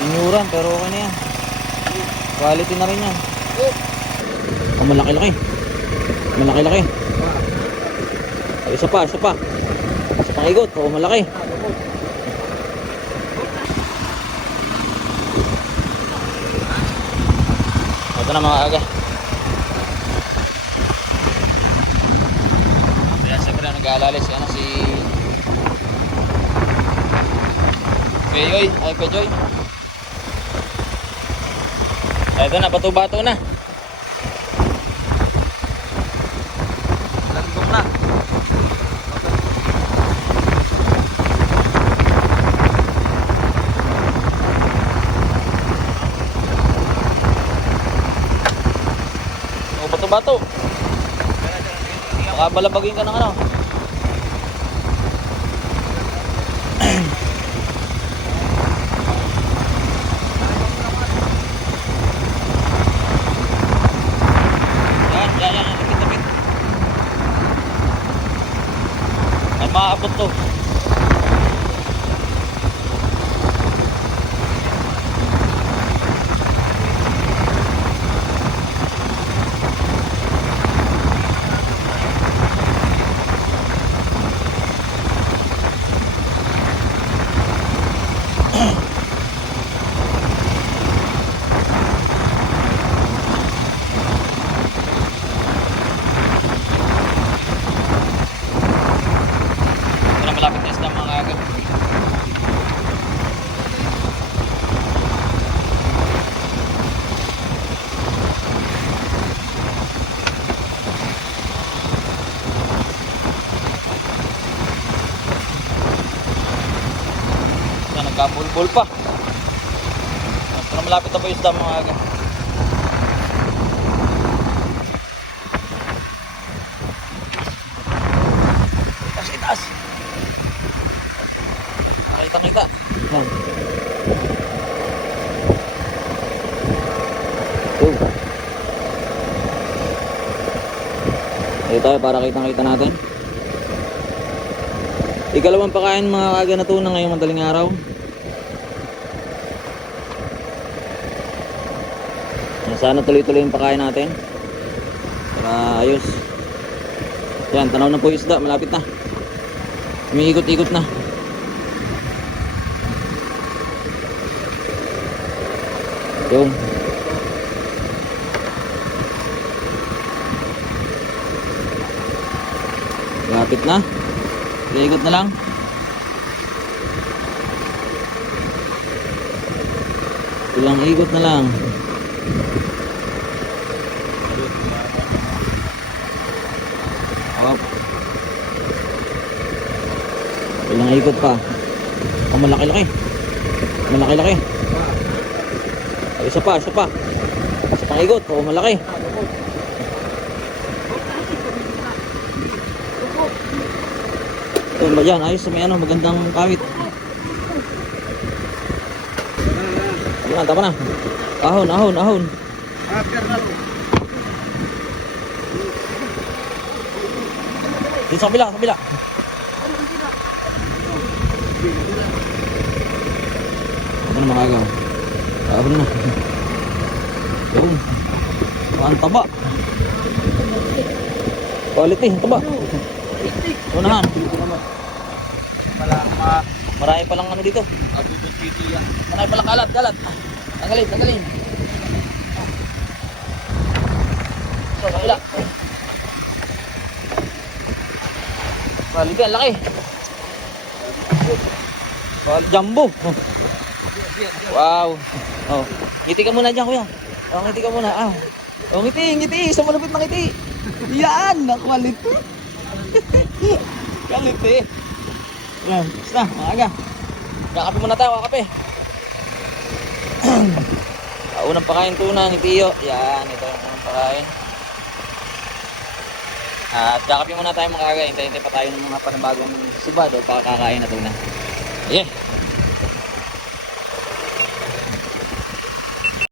Inyuran, pero okay na yan. Quality na rin yan. Oh, malaki-laki. Malaki-laki. Ay, isa pa, isa pa. Isa pang igot. Oo, malaki. Ito na mga aga. Kaya siyempre nag-aalala si ano si Peyoy, ay Pejoy. Ito na, bato-bato na. Langgong na. O, bato-bato. Baka balabagin ka ng ano. Yan, yan, yan. Lapit, lapit. Ay, maaabot to. Malapit na isda mga agad. Ito nagkabulbul pa. Na malapit na po isda mga agad. Boom. Dito para kitang kita natin. Ikalawang pakain mga kaga na tuna ngayong madaling araw. Sana tuloy-tuloy yung pakain natin. Para ayos. Yan, tanaw na po isda, malapit na. Umiikot-ikot na. Yung. Lapit na. Umiikot na lang. Ilang ikot na lang. Hawak. Ilang ikot pa. Oh, malaki-laki. Malaki-laki. Isa pa, isa pa. Isa pang ikot. Oh, malaki. Ito ba dyan? Ayos, may ano, magandang kawit. Yan, tama na. Ahon, ahon, ahon. Dito sa kabila, sa kabila. Na mga agaw. Ahon na. Yung. Ang taba. Quality, taba. Unahan. Marami palang ano dito. Marami palang kalat, kalat. Tanggalin, tanggalin. So, kabila. Quality, ang laki. Quality, jumbo. Wow. Oh. Ngiti ka muna dyan, kuya. Oh, ngiti ka muna. Ah. Oh, ngiti, ngiti. Sa malapit na ngiti. Yan, na quality. quality. Yan, basta, maaga. Kakape muna tayo, kakape. Ah, unang pakain tuna ni Tio. Yan, ito yung unang pakain. At kakape muna tayo mga kaga. Hintay-hintay pa tayo ng mga panibagong sibado. Pakakakain na tuna. Yeah.